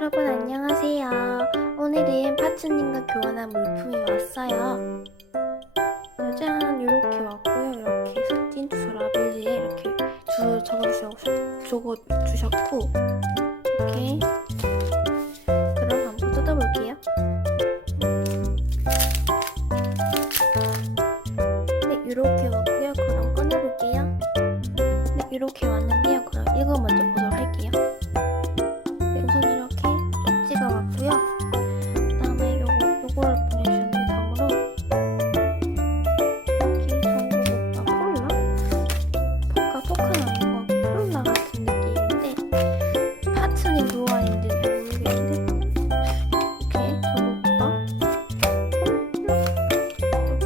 여러분 안녕하세요. 오늘은 파츠님과 교환한 물품이 왔어요. 짜잔 이렇게 왔고요. 이렇게 사진 두 라벨지에 이렇게 주 적어주셨고, 적어주셨고 이렇게 그럼 한번 뜯어볼게요. 네 이렇게 왔고요. 그럼 꺼내볼게요. 네 이렇게 왔는데요. 그럼 이거 먼저 보도록 할게요. 것 같고 폴라 같은 느낌인데 파츠는 누워 있는지 잘 모르겠는데 이렇게 오빠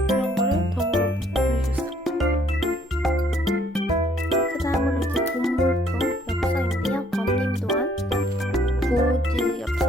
이런 거를 덤으로 보내주셨어. 그 다음으로 이제 본 물품 엽서인데요. 범님 또한 보드 엽서